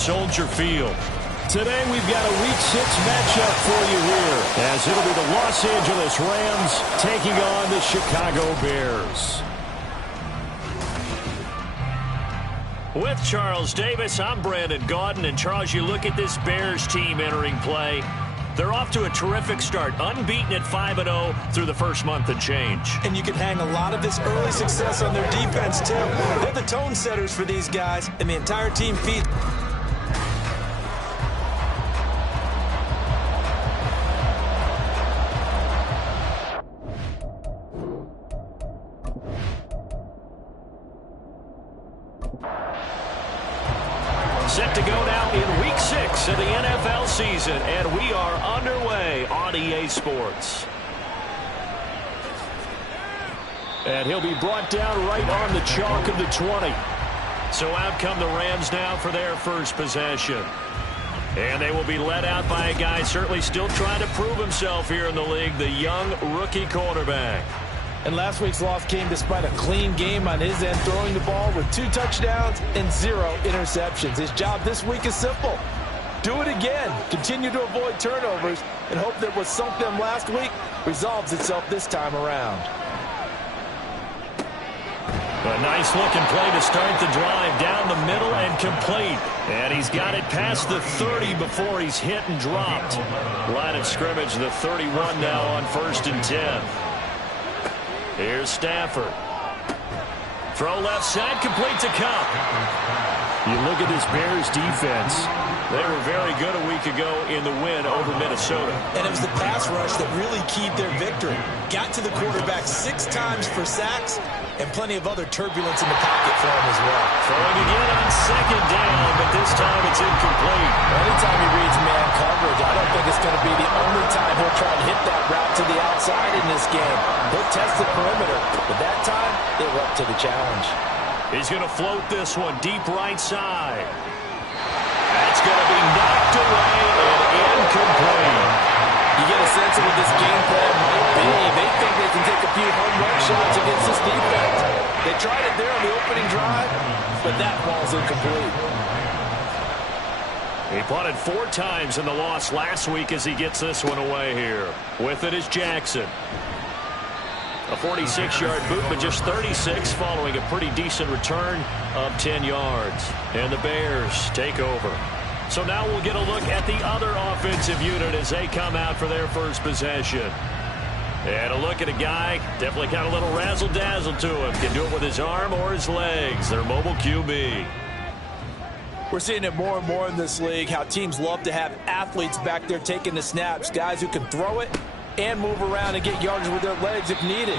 Soldier Field. Today we've got a Week 6 matchup for you here, as it'll be the Los Angeles Rams taking on the Chicago Bears. With Charles Davis, I'm Brandon Gaudin. And Charles, you look at this Bears team entering play. They're off to a terrific start, unbeaten at 5-0 through the first month and change. And you can hang a lot of this early success on their defense, too. They're the tone setters for these guys, and the entire team feeds. Set to go now in Week 6 of the NFL season, and we are underway on EA Sports. And he'll be brought down right on the chalk of the 20. So out come the Rams now for their first possession. And they will be led out by a guy certainly still trying to prove himself here in the league, the young rookie quarterback. And last week's loss came despite a clean game on his end, throwing the ball with 2 touchdowns and 0 interceptions. His job this week is simple. Do it again. Continue to avoid turnovers and hope that what sunk them last week resolves itself this time around. A nice looking play to start the drive down the middle and complete. And he's got it past the 30 before he's hit and dropped. Line of scrimmage, the 31 now on 1st and 10. Here's Stafford. Throw left side, complete to Kupp. You look at this Bears defense. They were very good a week ago in the win over Minnesota. And it was the pass rush that really keyed their victory. Got to the quarterback 6 times for sacks and plenty of other turbulence in the pocket for him as well. Throwing again on 2nd down, but this time it's incomplete. Anytime he reads man coverage, I don't think it's going to be the only time he'll try to hit that route to the outside in this game. He'll test the perimeter, but that time they were up to the challenge. He's going to float this one deep right side. That's going to be knocked away and incomplete. You get a sense of what this game plan might be. They think they can take a few home run shots against this defense. They tried it there on the opening drive, but that ball's incomplete. He punted 4 times in the loss last week as he gets this one away here. With it is Jackson. A 46-yard boot, but just 36 following a pretty decent return of 10 yards. And the Bears take over. So now we'll get a look at the other offensive unit as they come out for their first possession. And a look at a guy, definitely got a little razzle-dazzle to him. Can do it with his arm or his legs. Their mobile QB. We're seeing it more and more in this league, how teams love to have athletes back there taking the snaps, guys who can throw it and move around and get yards with their legs if needed.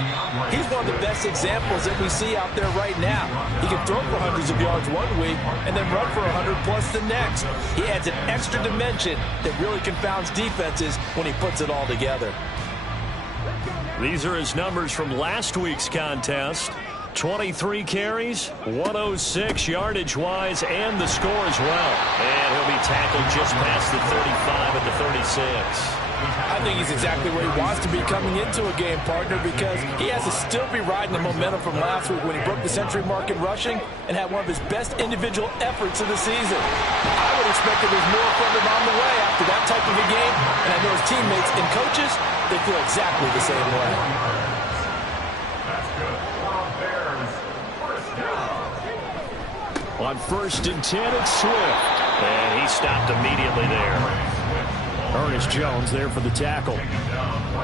He's one of the best examples that we see out there right now. He can throw for hundreds of yards one week and then run for 100+ the next. He adds an extra dimension that really confounds defenses when he puts it all together. These are his numbers from last week's contest. 23 carries, 106 yardage-wise, and the score as well. And he'll be tackled just past the 35 at the 36. I think he's exactly where he wants to be coming into a game, partner, because he has to still be riding the momentum from last week when he broke the century mark in rushing and had one of his best individual efforts of the season. I would expect that there's more from him on the way after that type of a game, and I know his teammates and coaches, they feel exactly the same way. On 1st and 10, it's Swift. And he stopped immediately there. Ernest Jones there for the tackle.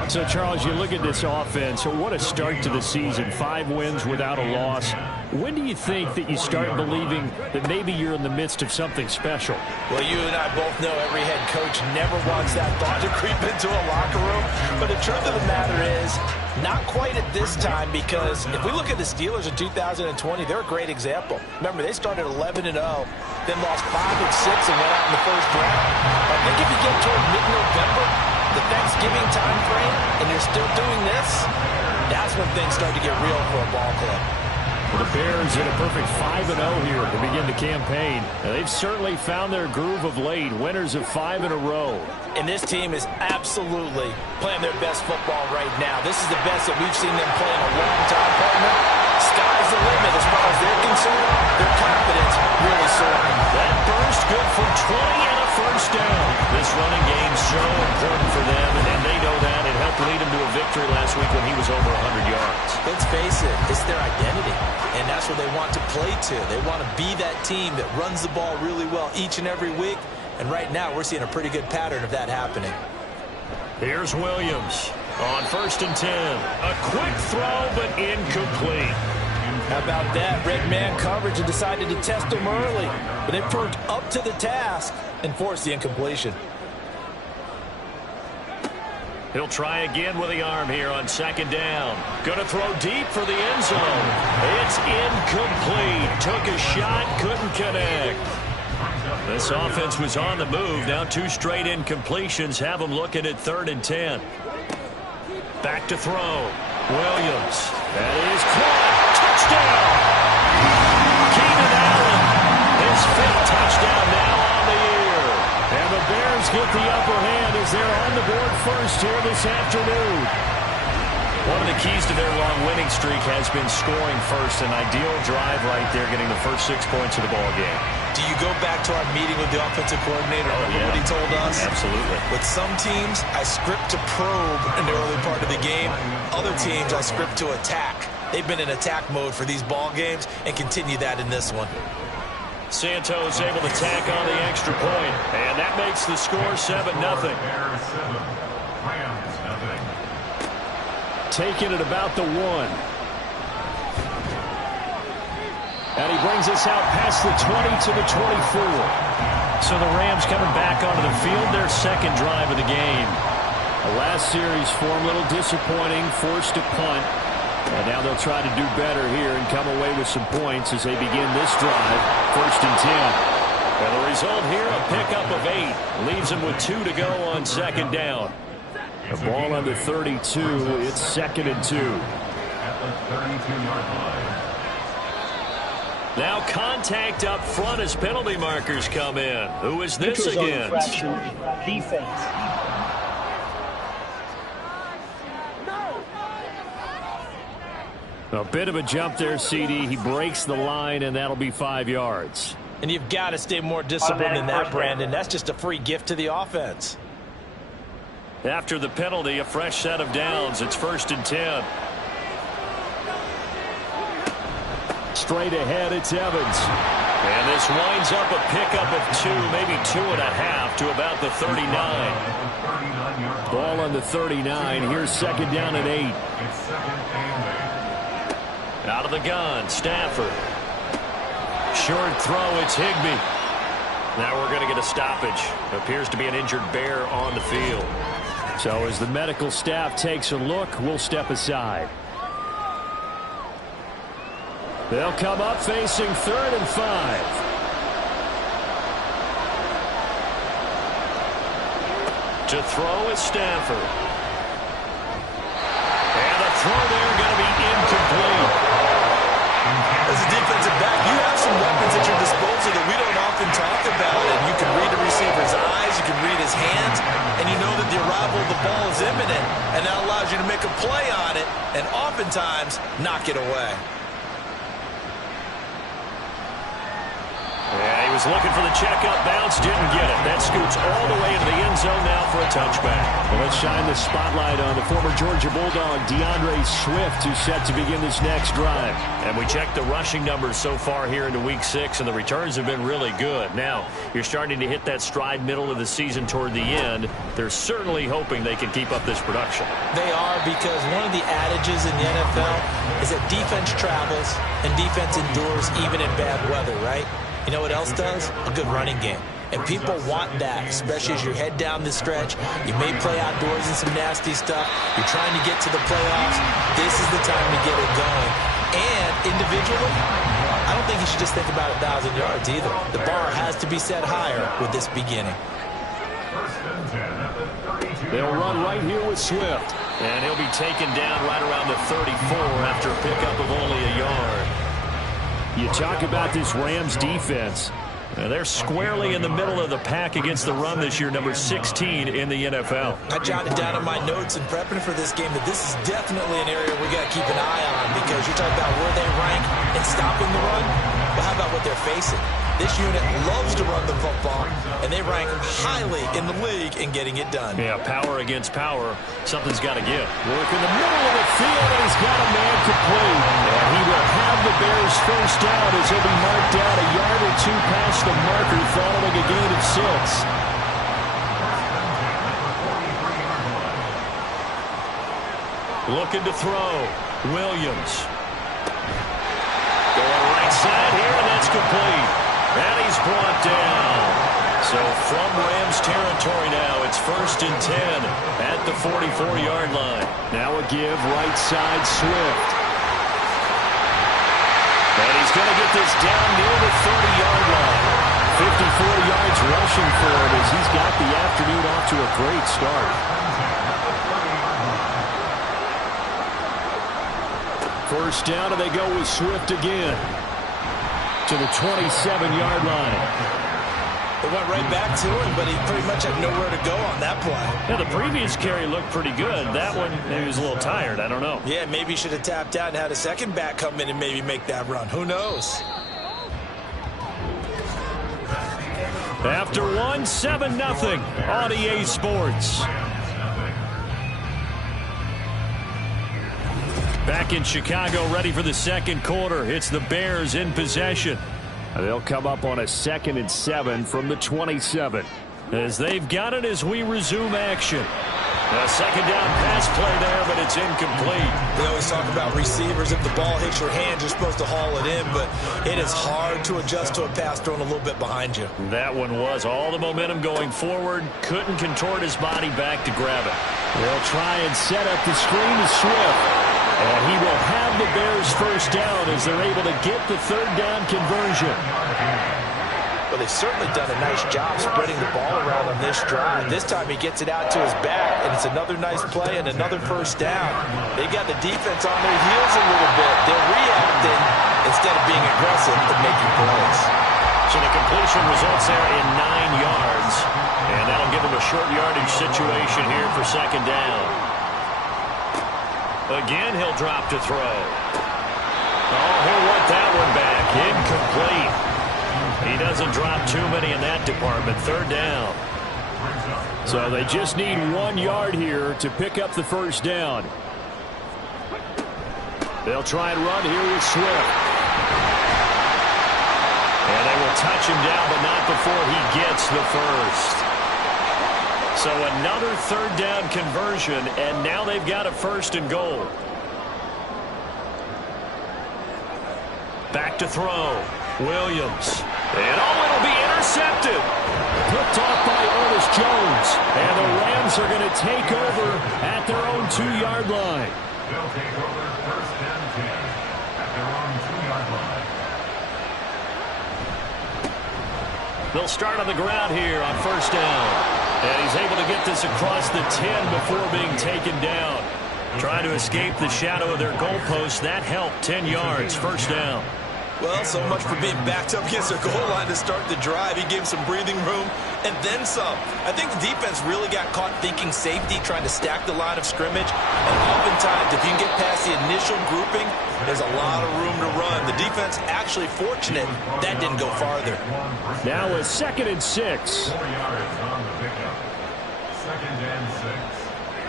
So, Charles, you look at this offense. What a start to the season. 5 wins without a loss. When do you think that you start believing that maybe you're in the midst of something special? Well, you and I both know every head coach never wants that thought to creep into a locker room. But the truth of the matter is, not quite at this time, because if we look at the Steelers in 2020, they're a great example. Remember, they started 11-0, then lost 5-6 and went out in the first round. I think if you get toward mid-November, the Thanksgiving time frame, and you're still doing this, that's when things start to get real for a ball club. The Bears in a perfect 5-0 here to begin the campaign. Now, they've certainly found their groove of late, winners of 5 in a row. And this team is absolutely playing their best football right now. This is the best that we've seen them play in a long time, partner. sky's the limit as far as they're concerned. Their confidence really soaring. That burst good for 20 and a first down. This running game's so important for them, and they know that. It helped lead them to a victory last week when he was over 100 yards. Let's face it, it's their identity, and that's what they want to play to. They want to be that team that runs the ball really well each and every week, and right now we're seeing a pretty good pattern of that happening. Here's Williams on 1st and 10. A quick throw, but incomplete. How about that? Red man coverage and decided to test them early, but they perked up to the task and forced the incompletion. He'll try again with the arm here on 2nd down. Going to throw deep for the end zone. It's incomplete. Took a shot, couldn't connect. This offense was on the move. Now 2 straight incompletions have them looking at 3rd and 10. Back to throw. Williams. That is caught. Touchdown. Keenan Allen. His 5th touchdown now on the year. And the Bears get the upper hand as they're on the board first here this afternoon. One of the keys to their long winning streak has been scoring first. An ideal drive right there, getting the first 6 points of the ball game. Do you go back to our meeting with the offensive coordinator? Remember what he told us? Absolutely. With some teams, I script to probe in the early part of the game. Other teams, I script to attack. They've been in attack mode for these ball games and continue that in this one. Santos able to tack on the extra point, and that makes the score 7-0. Taking it about the 1. And he brings us out past the 20 to the 24. So the Rams coming back onto the field, their 2nd drive of the game. The last series for them, a little disappointing, forced to punt. And now they'll try to do better here and come away with some points as they begin this drive. 1st and 10. And the result here, a pickup of 8. Leaves them with 2 to go on 2nd down. The ball on the 32. It's 2nd and 2. At the 32-yard line. Now contact up front as penalty markers come in. Who is this against? Defense. A bit of a jump there, CD. He breaks the line, and that'll be 5 yards. And you've got to stay more disciplined than that, Brandon. That's just a free gift to the offense. After the penalty, a fresh set of downs. It's 1st and 10. Straight ahead, it's Evans. And this winds up a pickup of 2, maybe 2.5 to about the 39. Ball on the 39. Here's 2nd down and 8. Out of the gun, Stafford. Short throw, it's Higbee. Now we're going to get a stoppage. Appears to be an injured Bear on the field. So as the medical staff takes a look, we'll step aside. They'll come up facing 3rd and 5. To throw is Stafford. And a throw there going to be incomplete. As a defensive back, you have some weapons at your disposal that we don't often talk about. And you can read the receiver's eyes, you can read his hands, and you know that the arrival of the ball is imminent. And that allows you to make a play on it and oftentimes knock it away. Yeah, he was looking for the checkup bounce, didn't get it. That scoots all the way into the end zone now for a touchback. Well, let's shine the spotlight on the former Georgia Bulldog, DeAndre Swift, who's set to begin this next drive. And we checked the rushing numbers so far here into Week 6, and the returns have been really good. Now, you're starting to hit that stride middle of the season toward the end. They're certainly hoping they can keep up this production. They are, because one of the adages in the NFL is that defense travels and defense endures even in bad weather, right? You know what else does? A good running game. And people want that, especially as you head down the stretch. You may play outdoors in some nasty stuff. You're trying to get to the playoffs. This is the time to get it going. And individually, I don't think you should just think about 1,000 yards either. The bar has to be set higher with this beginning. They'll run right here with Swift. And he'll be taken down right around the 34 after a pickup of only a yard. You talk about this Rams defense. They're squarely in the middle of the pack against the run this year, number 16 in the NFL. I jotted down in my notes in prepping for this game that this is definitely an area we got to keep an eye on, because you're talking about where they rank in stopping the run. Well, how about what they're facing? This unit loves to run the football, and they rank highly in the league in getting it done. Yeah, power against power. Something's got to give. Work in the middle of the field, and he's got a man complete. And he will have the Bears first down as he'll be marked out a yard or two past the marker following a gain of 6. Looking to throw. Williams. Going right side here, and that's complete. And he's brought down. So from Rams territory now, it's 1st and 10 at the 44-yard line. Now a give right side Swift. And he's going to get this down near the 30-yard line. 54 yards rushing for him as he's got the afternoon off to a great start. First down, and they go with Swift again to the 27-yard line. They went right back to him, but he pretty much had nowhere to go on that play. Yeah, the previous carry looked pretty good. That one, maybe he was a little tired. I don't know. Yeah, maybe he should have tapped out and had a second back come in and maybe make that run. Who knows? After one, 7-0 on EA Sports. Back in Chicago, ready for the second quarter. It's the Bears in possession. They'll come up on a 2nd and 7 from the 27. As they've got it as we resume action. A second down pass play there, but it's incomplete. They always talk about receivers. If the ball hits your hand, you're supposed to haul it in, but it is hard to adjust to a pass thrown a little bit behind you. That one was all the momentum going forward. Couldn't contort his body back to grab it. They'll try and set up the screen to Swift. And he will have the Bears first down as they're able to get the 3rd down conversion. Well, they've certainly done a nice job spreading the ball around on this drive. This time he gets it out to his back, and it's another nice play and another first down. They got the defense on their heels a little bit. They're reacting instead of being aggressive and making plays. So the completion results there in 9 yards. And that'll give them a short yardage situation here for second down. Again, he'll drop to throw. Oh, he'll want that one back. Incomplete. He doesn't drop too many in that department. 3rd down. So they just need 1 yard here to pick up the first down. They'll try and run here with Swift. And they will touch him down, but not before he gets the first. So another 3rd down conversion, and now they've got a 1st and goal. Back to throw. Williams. And it'll be intercepted. Picked off by Ernest Jones. And the Rams are going to take over at their own 2-yard line. They'll take over 1st and 10 at their own 2-yard line. They'll start on the ground here on 1st down. And he's able to get this across the 10 before being taken down. Trying to escape the shadow of their goalpost. That helped. 10 yards. 1st down. Well, so much for being backed up against their goal line to start the drive. He gave some breathing room and then some. I think the defense really got caught thinking safety, trying to stack the line of scrimmage. And oftentimes, if you can get past the initial grouping, there's a lot of room to run. The defense actually fortunate that didn't go farther. Now a 2nd and 6. 4 yards on the pickup. 2nd and 6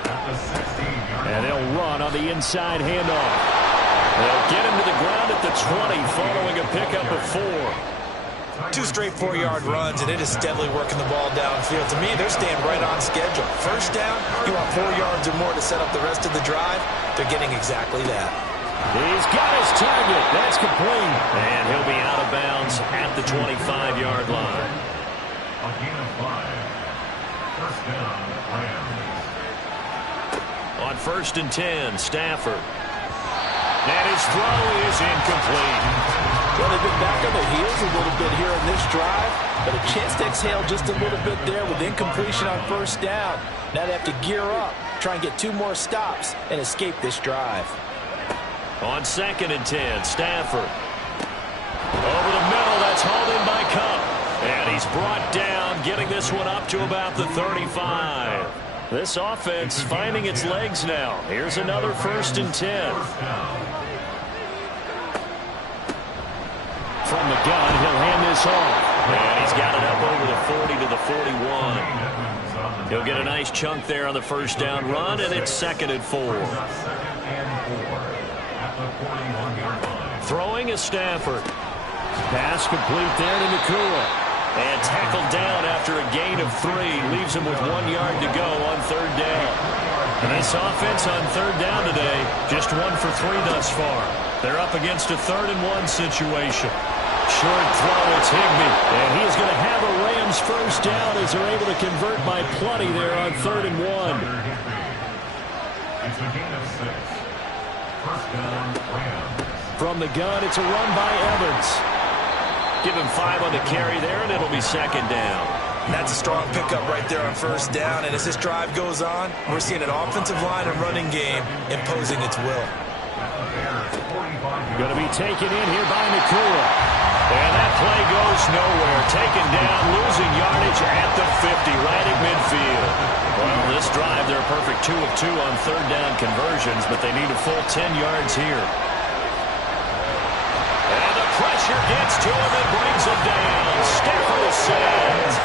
at the 16-yard line. And they'll run on the inside handoff. They'll get him to the ground at the 20 following a pickup of 4. 2 straight 4-yard runs, and it is steadily working the ball downfield. To me, they're staying right on schedule. First down, you want 4 yards or more to set up the rest of the drive. They're getting exactly that. He's got his target. That's complete. And he'll be out of bounds at the 25-yard line. A gain of 5. First down, Rams. On 1st and 10, Stafford. And his throw is incomplete. Well, they've been back on their heels a little bit here in this drive, but a chance to exhale just a little bit there with incompletion on 1st down. Now they have to gear up, try and get 2 more stops, and escape this drive. On 2nd and 10, Stafford. Over the middle, that's hauled in by Kupp. And he's brought down, getting this one up to about the 35. This offense finding its legs now. Here's another 1st and 10. From the gun, he'll hand this off. And he's got it up over the 40 to the 41. He'll get a nice chunk there on the 1st down run, and it's 2nd and 4. Throwing is Stafford. Pass complete there to Nakua. And tackled down after a gain of 3. Leaves him with 1 yard to go on 3rd down. And this offense on 3rd down today, just 1 for 3 thus far. They're up against a 3rd and 1 situation. Short throw, it's Higbee. And he is going to have a Rams 1st down as they're able to convert by plenty there on 3rd and 1. It's a gain of 6. 1st down, Rams. From the gun, it's a run by Evans. Give him 5 on the carry there, and it'll be 2nd down. And that's a strong pickup right there on 1st down. And as this drive goes on, we're seeing an offensive line and running game imposing its will. Going to be taken in here by Nakua. And that play goes nowhere. Taken down, losing yardage at the 50, right at midfield. Well, this drive, they're a perfect 2 of 2 on 3rd down conversions, but they need a full 10 yards here. And the pressure gets to him and brings him down. Stafford is saves.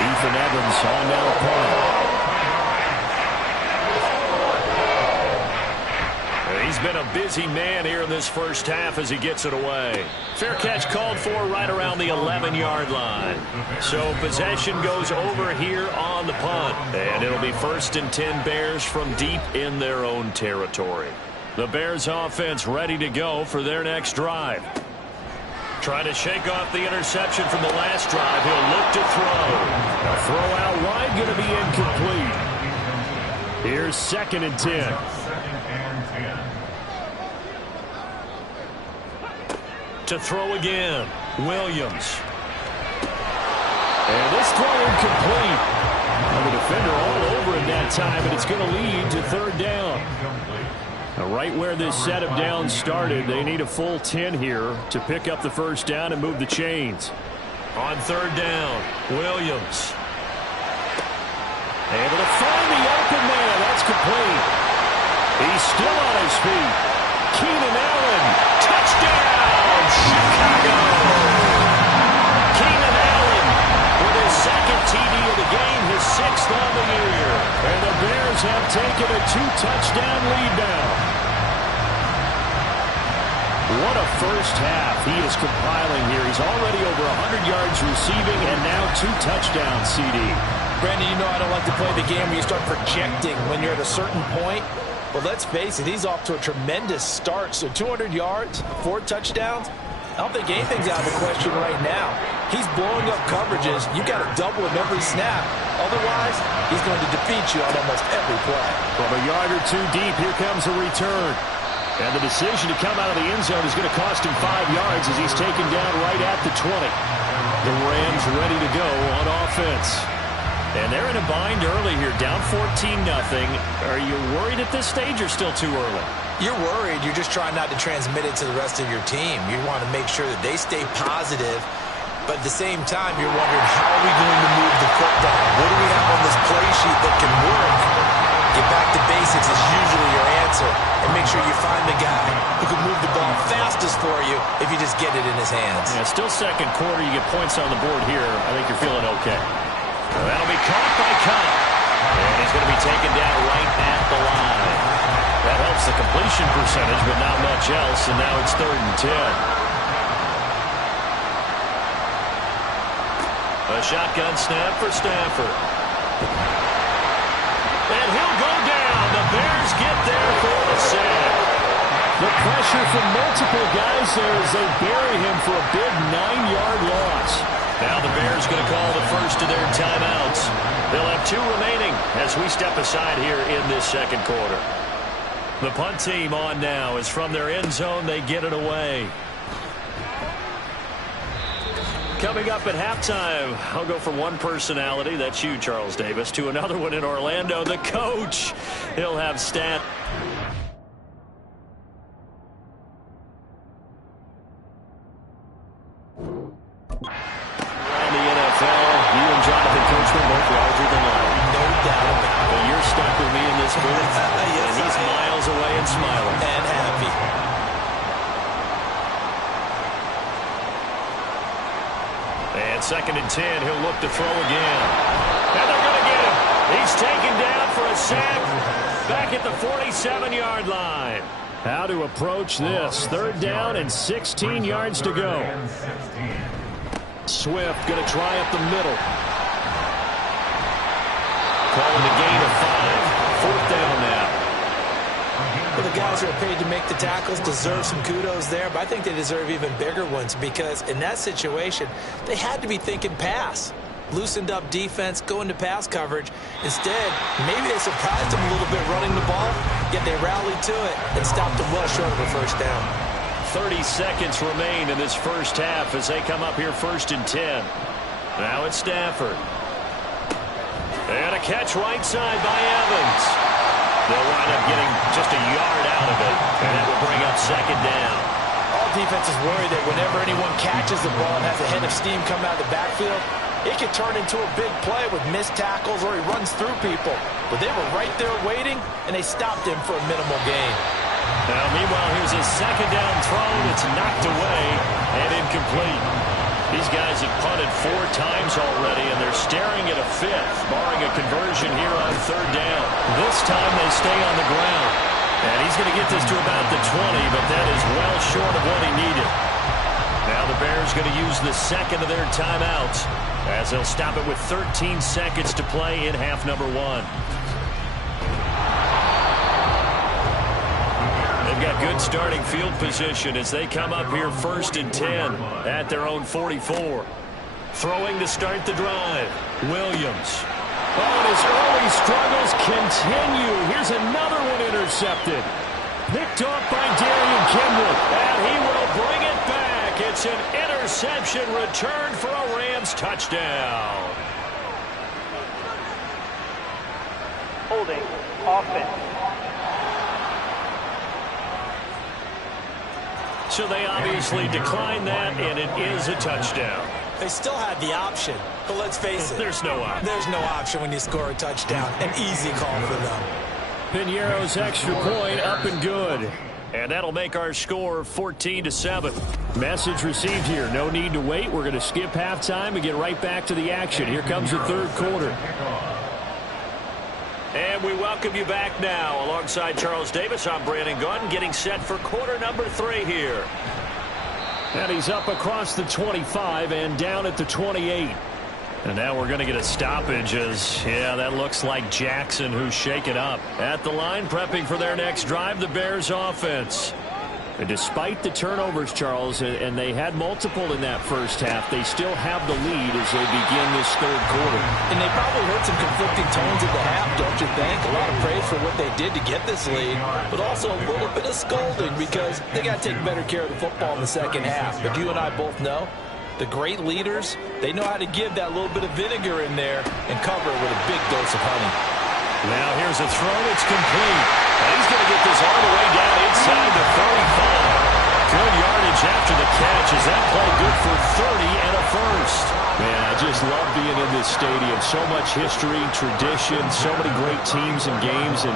Ethan Evans on now punt. He's been a busy man here in this 1st half as he gets it away. Fair catch called for right around the 11-yard line. So possession goes over here on the punt. And it'll be 1st and 10 Bears from deep in their own territory. The Bears offense ready to go for their next drive. Trying to shake off the interception from the last drive. He'll look to throw. A throw out wide going to be incomplete. Here's 2nd and 10. To throw again, Williams. And this throw incomplete. And the defender all over it that time, and it's going to lead to 3rd down. Now, right where this set of downs started, they need a full 10 here to pick up the 1st down and move the chains. On 3rd down, Williams. Able to find the open man. That's complete. He's still on his feet. Keenan Allen. Touchdown, Chicago. Keenan Allen with his 2nd TD of the game, his 6th on the year. And the Bears have taken a 2-touchdown lead now. What a 1st half he is compiling here. He's already over 100 yards receiving and now 2 touchdowns, CD. Brandon, you know I don't like to play the game where you start projecting when you're at a certain point. But let's face it, he's off to a tremendous start. So 200 yards, 4 touchdowns. I don't think anything's out of the question right now. He's blowing up coverages. You got to double him every snap. Otherwise, he's going to defeat you on almost every play. From a yard or 2 deep, here comes a return. And the decision to come out of the end zone is going to cost him 5 yards as he's taken down right at the 20. The Rams ready to go on offense. And they're in a bind early here, down 14-0. Are you worried at this stage or still too early? You're worried. You're just trying not to transmit it to the rest of your team. You want to make sure that they stay positive. But at the same time, you're wondering, how are we going to move the football? What do we have on this play sheet that can work? Get back to basics is usually your answer. And make sure you find the guy who can move the ball fastest for you if you just get it in his hands. Yeah, still 2nd quarter. You get points on the board here. I think you're feeling okay. Well, that'll be caught by Cup. And he's going to be taken down right at the line. That helps the completion percentage, but not much else. And now it's 3rd and 10. A shotgun snap for Stafford. And he'll go down. The Bears get there for the sack. The pressure from multiple guys there as they bury him for a big 9-yard loss. Now the Bears going to call the first of their timeouts. They'll have 2 remaining as we step aside here in this 2nd quarter. The punt team on now is from their end zone. They get it away. Coming up at halftime, I'll go from one personality, that's you, Charles Davis, to another one in Orlando, the coach. He'll have stat. Around the staff and coachman both larger than life. No doubt about it. But you're stuck with me in this booth, Yes, and he's miles away and smiling. And happy. And 2nd and 10, he'll look to throw again. And they're going to get him. He's taken down for a sack back at the 47-yard line. How to approach this. 3rd down and 16 yards to go. Swift going to try up the middle. Calling a gain of 5. 4th down now. Well, the guys who are paid to make the tackles deserve some kudos there, but I think they deserve even bigger ones because in that situation, they had to be thinking pass. Loosened up defense, going to pass coverage. Instead, maybe they surprised them a little bit running the ball, yet they rallied to it and stopped them well short of a 1st down. 30 seconds remain in this first half as they come up here 1st and 10. Now it's Stafford. And a catch right side by Evans. They'll wind up getting just a yard out of it, and that will bring up 2nd down. All defenses worry that whenever anyone catches the ball and has a head of steam come out of the backfield, it could turn into a big play with missed tackles or he runs through people. But they were right there waiting, and they stopped him for a minimal gain. Now, meanwhile, here's a 2nd down throw that's knocked away and incomplete. These guys have punted 4 times already, and they're staring at a 5th, barring a conversion here on 3rd down. This time they stay on the ground. And he's going to get this to about the 20, but that is well short of what he needed. Now the Bears going to use the 2nd of their timeouts as they'll stop it with 13 seconds to play in half number 1. They've got good starting field position as they come up here 1st and 10 at their own 44. Throwing to start the drive. Williams. Oh, and his early struggles continue. Here's another one intercepted. Picked off by Darian Kimball, and he will bring it back. It's an interception return for a Rams touchdown. Holding offense. So they obviously declined that, and it is a touchdown. They still had the option, but let's face it. There's no option. There's no option when you score a touchdown. An easy call for them. Piñeiro's extra point up and good. And that'll make our score 14-7. Message received here. No need to wait. We're going to skip halftime and get right back to the action. Here comes the 3rd quarter. And we welcome you back now. Alongside Charles Davis, I'm Brandon Gaudin, getting set for quarter number 3 here. And he's up across the 25 and down at the 28. And now we're going to get a stoppage as, yeah, that looks like Jackson who's shaken up. At the line, prepping for their next drive, the Bears offense. And despite the turnovers, Charles, and they had multiple in that first half, they still have the lead as they begin this 3rd quarter. And they probably heard some conflicting tones at the half, don't you think? A lot of praise for what they did to get this lead, but also a little bit of scolding because they got to take better care of the football in the second half. But you and I both know the great leaders, they know how to give that little bit of vinegar in there and cover it with a big dose of honey. Now here's a throw. It's complete. And he's going to get this all the way down inside the 35. Good yardage after the catch. Is that play good for 30 and a first? Man, I just love being in this stadium. So much history, tradition, so many great teams and games. And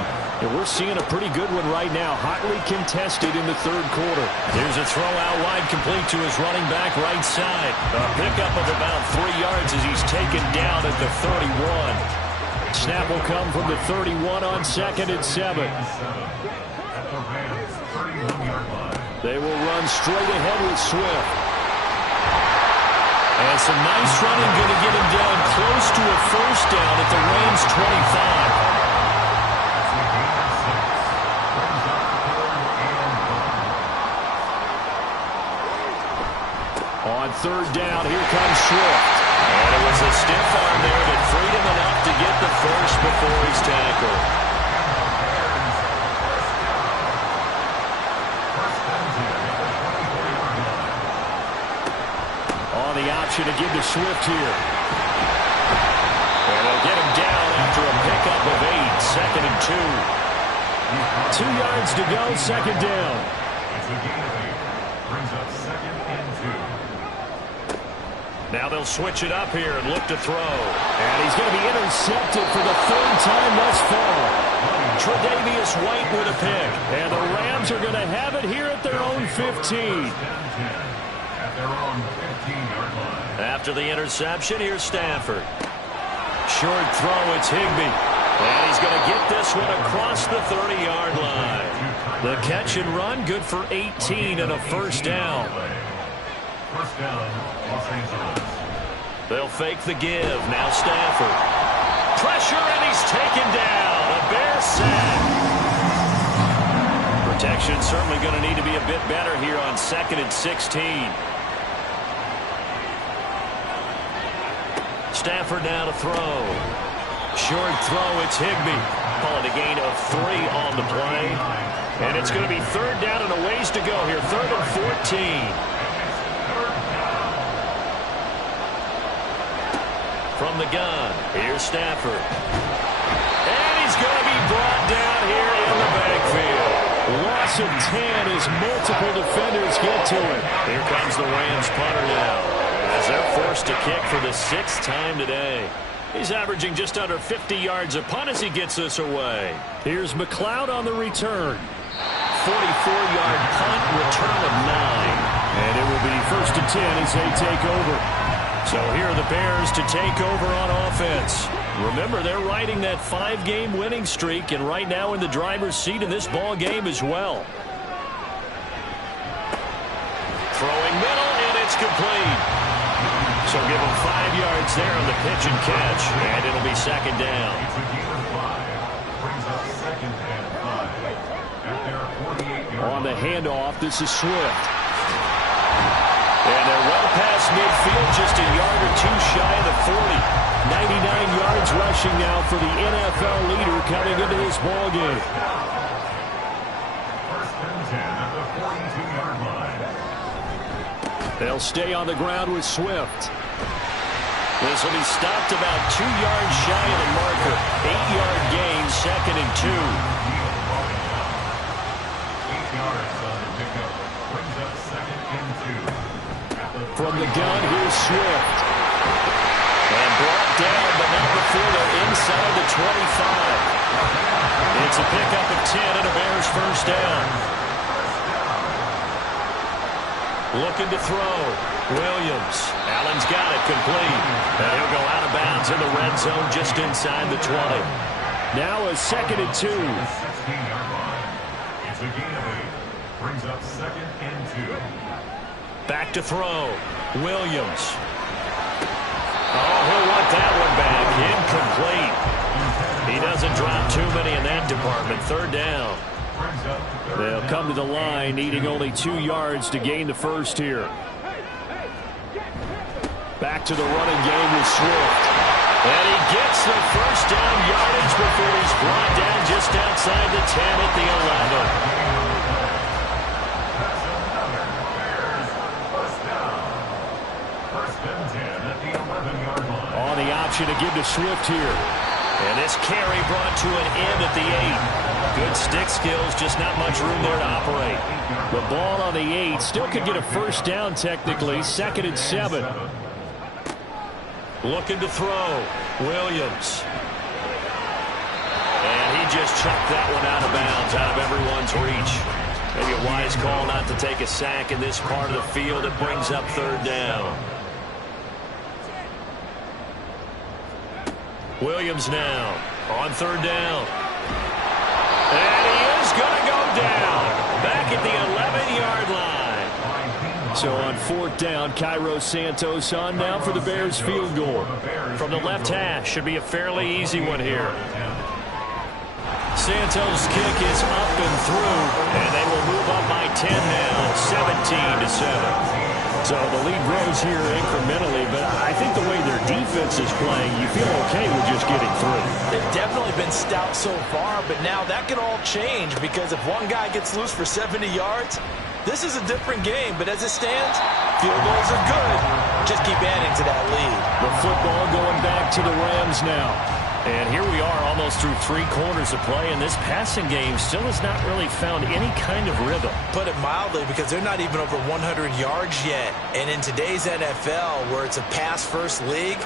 we're seeing a pretty good one right now. Hotly contested in the 3rd quarter. Here's a throw out wide, complete to his running back right side. A pickup of about 3 yards as he's taken down at the 31. Snap will come from the 31 on 2nd and 7. They will run straight ahead with Swift. And some nice running going to get him down close to a 1st down at the Rams 25. On 3rd down, here comes Swift. And it was a stiff arm there that freed him enough to get the first before he's tackled. On the option to give to Swift here. And they'll get him down after a pickup of 8, 2nd and 2. 2 yards to go, 2nd down. It's a gain of 8. Brings up 2nd and 2. Now they'll switch it up here and look to throw. And he's going to be intercepted for the third time thus far. Tre'Davious White with a pick. And the Rams are going to have it here at their own 15. At their own 15-yard line. After the interception, here's Stafford. Short throw, it's Higbee. And he's going to get this one across the 30-yard line. The catch and run, good for 18 and a first down. First down, Los Angeles. They'll fake the give. Now Stafford. Pressure, and he's taken down. A Bears sack. Protection certainly going to need to be a bit better here on 2nd and 16. Stafford now to throw. Short throw, it's Higbee. Call it a gain of 3 on the play. And it's going to be third down and a ways to go here. 3rd and 14. From the gun, here's Stafford. And he's going to be brought down here in the backfield. Loss of 10 as multiple defenders get to it. Here comes the Rams punter now, as they're forced to kick for the 6th time today. He's averaging just under 50 yards a punt as he gets this away. Here's McLeod on the return. 44-yard punt, return of 9. And it will be 1st and 10 as they take over. So here are the Bears to take over on offense. Remember, they're riding that 5-game winning streak, and right now in the driver's seat in this ball game as well. Throwing middle, and it's complete. So give them 5 yards there on the pitch and catch, and it'll be 2nd down. It's a gain of 5. Brings up 2nd and 5. At their 48-yard On the handoff, this is Swift. And they're well past midfield, just a yard or 2 shy of the 40. 99 yards rushing now for the NFL leader coming into this ball game. First and 10 at the 42-yard line. They'll stay on the ground with Swift. This will be stopped about 2 yards shy of the marker. 8-yard gain, 2nd and 2. 8 yards on the pickup. Brings up 2nd and 2. From the gun, here's Swift. And brought down, but not before they're inside the 25. It's a pickup of 10 and a Bears first down. Looking to throw. Williams. Allen's got it complete. And he'll go out of bounds in the red zone just inside the 20. Now a 2nd and 2. 16-yard line. It's a gain of 8. Brings up 2nd and 2. Back to throw. Williams. Oh, he'll want that one back. Incomplete. He doesn't drop too many in that department. 3rd down. They'll come to the line, needing only 2 yards to gain the first here. Back to the running game with Swift. And he gets the first down yardage before he's brought down just outside the 10 at the 11. On the option to give to Swift here. And this carry brought to an end at the 8. Good stick skills, just not much room there to operate. The ball on the 8 still could get a first down technically. 2nd and 7. Looking to throw. Williams. And he just chucked that one out of bounds, out of everyone's reach. Maybe a wise call not to take a sack in this part of the field. It brings up 3rd down. Williams now on 3rd down. And he is going to go down. Back at the 11-yard line. So on 4th down, Cairo Santos on now for the Bears field goal. From the left hash, should be a fairly easy one here. Santos' kick is up and through, and they will move up by 10 now, 17-7. So the lead grows here incrementally, but I think the way their defense is playing, you feel okay with just getting through. They've definitely been stout so far, but now that can all change because if one guy gets loose for 70 yards, this is a different game. But as it stands, field goals are good. Just keep adding to that lead. The football going back to the Rams now. And here we are almost through 3 quarters of play, and this passing game still has not really found any kind of rhythm. Put it mildly, because they're not even over 100 yards yet. And in today's NFL, where it's a pass-first league,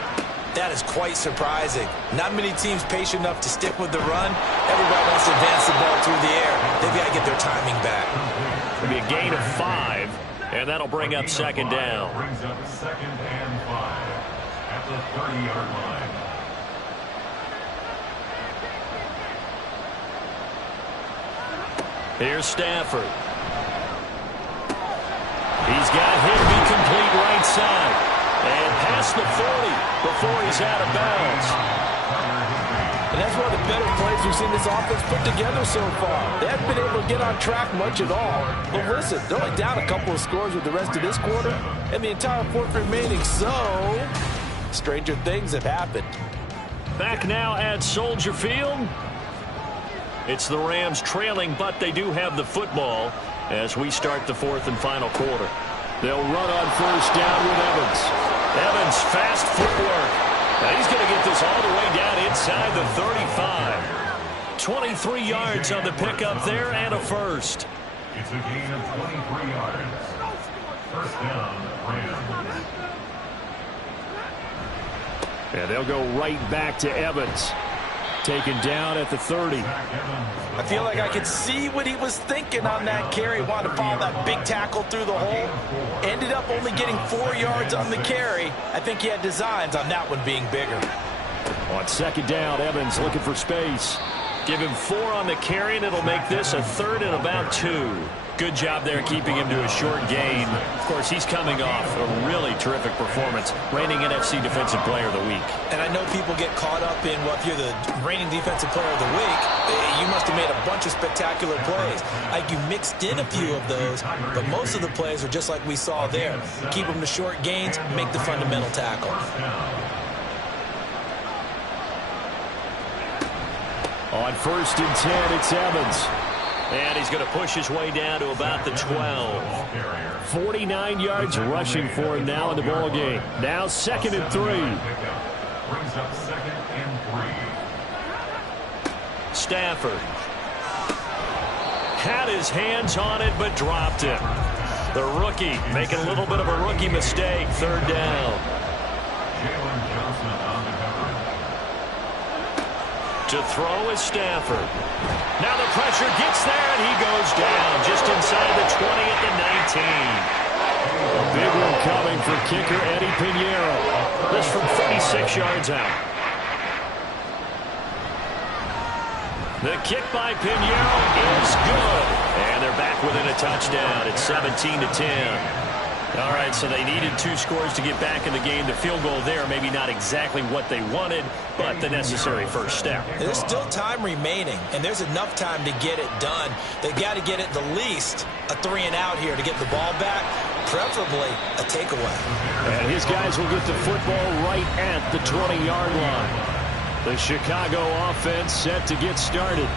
that is quite surprising. Not many teams patient enough to stick with the run. Everybody wants to advance the ball through the air. They've got to get their timing back. It'll be a gain of 5, and that'll bring up second down. Brings up 2nd and 5 at the 30-yard line. Here's Stafford. He's got Higbee complete right side. And past the 40 before he's out of bounds. And that's one of the better plays we've seen this offense put together so far. They haven't been able to get on track much at all. But listen, they're only down a couple of scores with the rest of this quarter, and the entire fourth remaining, so stranger things have happened. Back now at Soldier Field. It's the Rams trailing, but they do have the football as we start the 4th and final quarter. They'll run on first down with Evans. Evans, fast footwork. Now he's going to get this all the way down inside the 35. 23 yards on the pickup there and a first. It's a gain of 23 yards. First down, Rams. And they'll go right back to Evans. Taken down at the 30. I feel like I could see what he was thinking on that carry. Wanted to follow that big tackle through the hole. Ended up only getting 4 yards on the carry. I think he had designs on that one being bigger. On second down, Evans looking for space. Give him 4 on the carry, and it'll make this a 3rd and about 2. Good job there keeping him to a short gain. Of course, he's coming off a really terrific performance. Reigning NFC Defensive Player of the Week. And I know people get caught up in, well, if you're the reigning Defensive Player of the Week, you must have made a bunch of spectacular plays. Like you mixed in a few of those, but most of the plays are just like we saw there. Keep them to short gains, make the fundamental tackle. On 1st and 10, it's Evans. And he's going to push his way down to about the 12. 49 yards rushing for him now in the ball game. Now 2nd and 3. Brings up 2nd and 3. Stafford had his hands on it but dropped it. The rookie making a little bit of a rookie mistake. 3rd down. Jalen Johnson on the coverage. To throw is Stafford. Now the pressure gets there, and he goes down just inside the 20 at the 19. A big one coming for kicker Eddie Pinheiro. This from 36 yards out. The kick by Pinheiro is good. And they're back within a touchdown. It's 17-10. All right, so they needed 2 scores to get back in the game. The field goal there, maybe not exactly what they wanted, but the necessary first step. There's still time remaining, and there's enough time to get it done. They've got to get at the least a 3-and-out here to get the ball back, preferably a takeaway. And his guys will get the football right at the 20-yard line. The Chicago offense set to get started.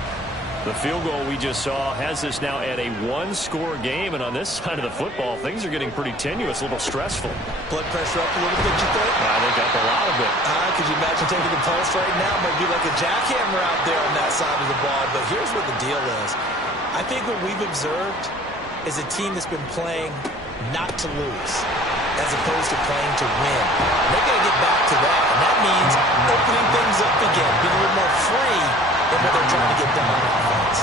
The field goal we just saw has us now at a 1-score game, and on this side of the football, things are getting pretty tenuous, a little stressful. Blood pressure up a little bit, you think? I think up a lot of it. Could you imagine taking the pulse right now? Might be like a jackhammer out there on that side of the ball, but here's what the deal is. I think what we've observed is a team that's been playing not to lose as opposed to playing to win. They're going to get back to that, and that means opening things up again, being a little more free than what they're trying to get done on offense.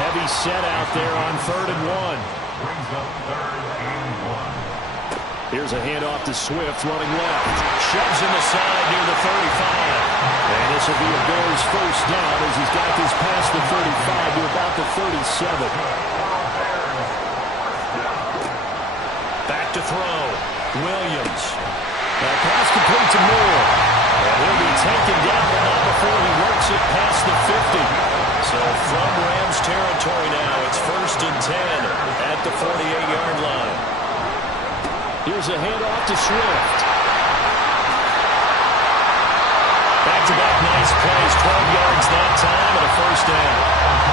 Heavy set out there on 3rd and 1. Brings up 3rd and 1. Here's a handoff to Swift running left. Shoves him aside near the 35. And this will be a Bears first down as he's got this past the 35 to about the 37. Back to throw. Williams. That pass complete to Moore. And he'll be taken down, but not before he works it past the 50. So from Rams territory now, it's 1st and 10 at the 48-yard line. Here's a handoff to Swift. Back-to-back nice plays, 12 yards that time, and a first down.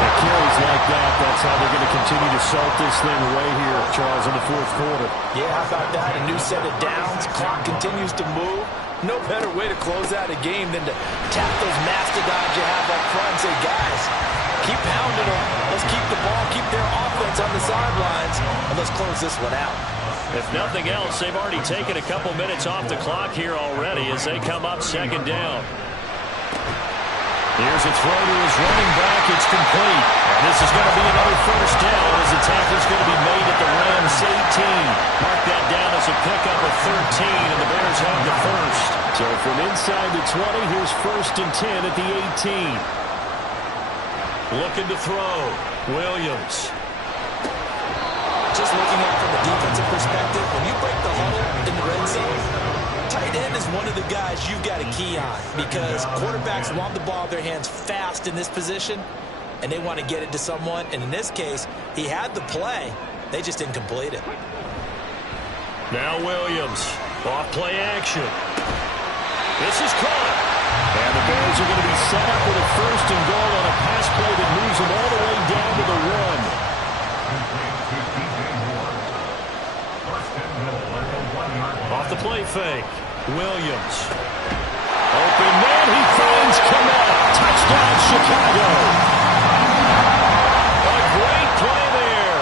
The carries like that, that's how they're going to continue to salt this thing away here, Charles, in the 4th quarter. Yeah, how about that? A new set of downs. Clock continues to move. No better way to close out a game than to tap those mastodons you have up front and say, guys, keep pounding them. Let's keep the ball, keep their offense on the sidelines, and let's close this one out. If nothing else, they've already taken a couple minutes off the clock here already as they come up second down. Here's a throw to his running back. It's complete. And this is going to be another first down as the tackle's going to be made at the Rams 18. Mark that down as a pickup of 13, and the Bears have the first. So from inside the 20, here's 1st and 10 at the 18. Looking to throw. Williams. Just looking at it from a defensive perspective, when you break the huddle in the red zone, tight end is one of the guys you've got to key on because quarterbacks want the ball in their hands fast in this position, and they want to get it to someone. And in this case, he had the play. They just didn't complete it. Now Williams. Off play action. This is caught. And the Bears are going to be set up with a 1st and goal on a pass play that moves them all the way down to the 1. Off the play fake. Williams. Open man. He finds Kmet. Touchdown, Chicago. A great play there.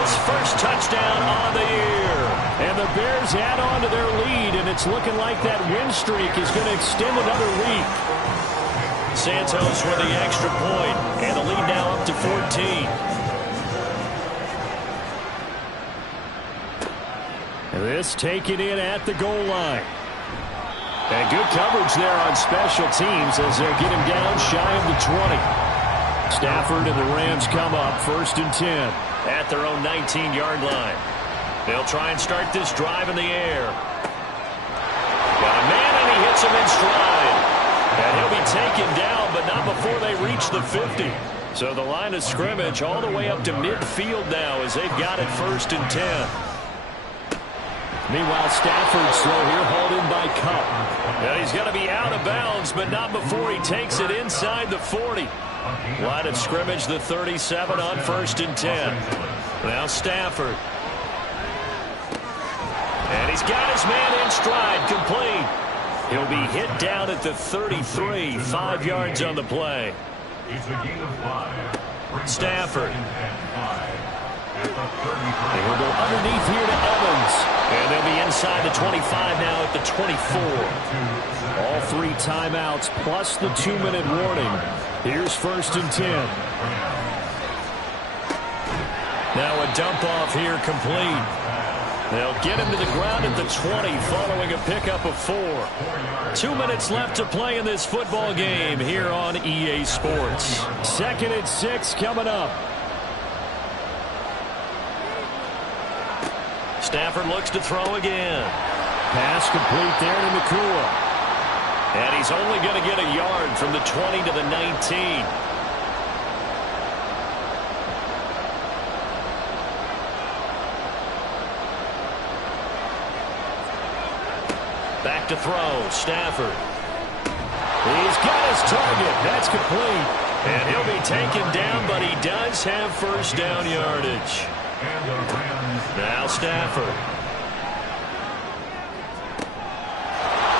His first touchdown on the year. And the Bears add on to their lead, and it's looking like that win streak is going to extend another week. Santos with the extra point, and the lead now up to 14. This taken in at the goal line. And good coverage there on special teams as they'll get him down shy of the 20. Stafford and the Rams come up 1st and 10 at their own 19-yard line. They'll try and start this drive in the air. Got a man, and he hits him in stride. And he'll be taken down, but not before they reach the 50. So the line of scrimmage all the way up to midfield now as they've got it 1st and 10. Meanwhile, Stafford's throw here hauled in by Kupp. And he's going to be out of bounds, but not before he takes it inside the 40. Line of scrimmage, the 37 on 1st and 10. Now Stafford. And he's got his man in stride, complete. He'll be hit down at the 33, 5 yards on the play. Stafford. They will go underneath here to Evans. And they'll be inside the 25 now at the 24. All 3 timeouts plus the 2-minute warning. Here's 1st and 10. Now a dump off here complete. They'll get him to the ground at the 20 following a pickup of 4. 2 minutes left to play in this football game here on EA Sports. 2nd and 6 coming up. Stafford looks to throw again. Pass complete there to Nakua. And he's only going to get a yard from the 20 to the 19. Back to throw. Stafford. He's got his target. That's complete. And he'll be taken down, but he does have 1st down yardage. Now Stafford.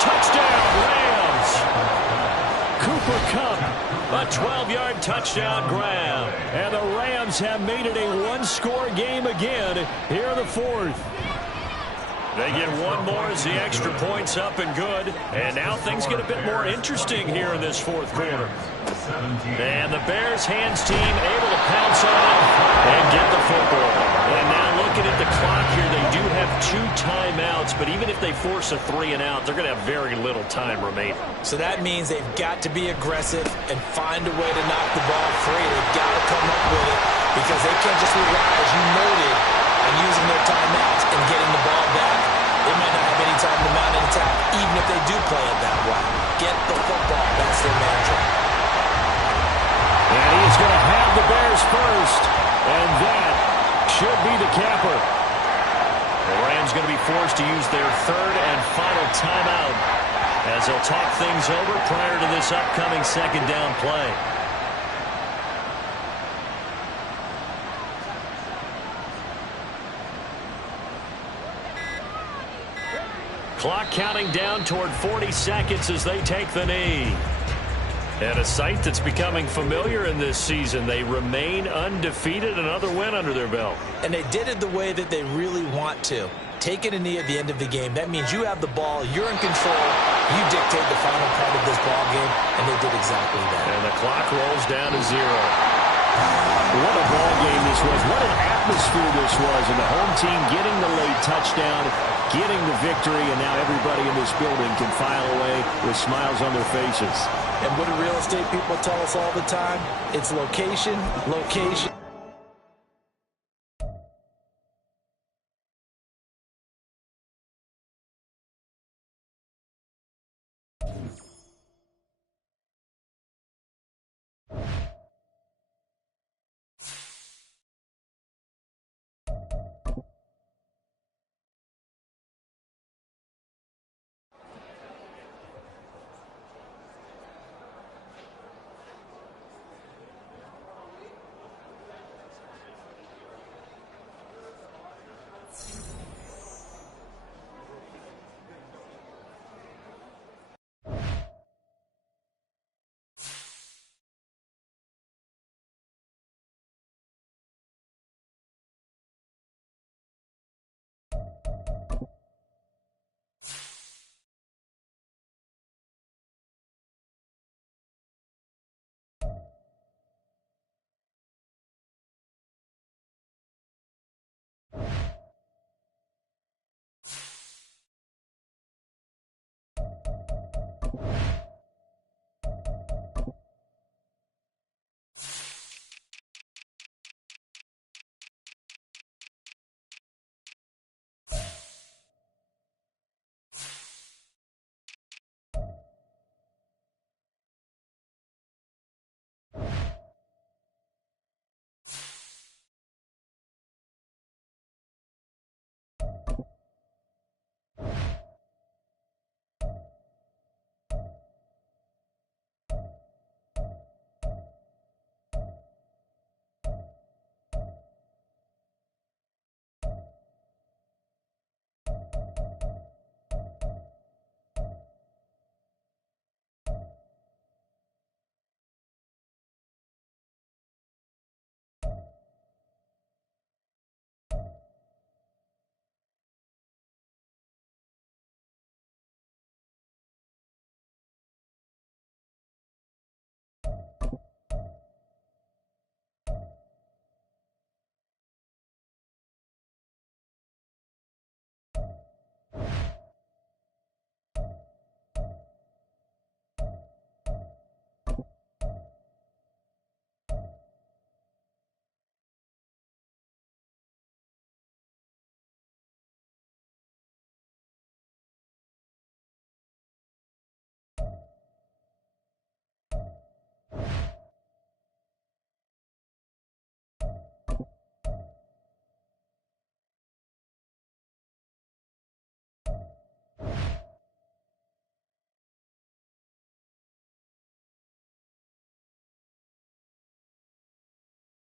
Touchdown, Rams. Cooper Kupp, a 12-yard touchdown grab. And the Rams have made it a one-score game again here in the 4th. They get one more as the extra point's up and good. And now things get a bit more interesting here in this 4th quarter. And the Bears hands team able to pounce on it and get the football. And now looking at the clock here, they do have 2 timeouts, but even if they force a 3 and out, they're going to have very little time remaining. So that means they've got to be aggressive and find a way to knock the ball free. They've got to come up with it because they can't just rely, as you noted, on using their timeouts and getting the ball back. They might not have any time to mount an attack, even if they do play it that way. Get the football. That's their mantra. And he's going to have the Bears first. And that should be the capper. The Rams going to be forced to use their 3rd and final timeout as they'll talk things over prior to this upcoming 2nd down play. Clock counting down toward 40 seconds as they take the knee. And a sight that's becoming familiar in this season. They remain undefeated, another win under their belt. And they did it the way that they really want to. Taking a knee at the end of the game, that means you have the ball, you're in control, you dictate the final part of this ball game, and they did exactly that. And the clock rolls down to 0. What a ball game this was. What an atmosphere this was. And the home team getting the late touchdown, getting the victory, and now everybody in this building can file away with smiles on their faces. And what do real estate people tell us all the time? It's location, location.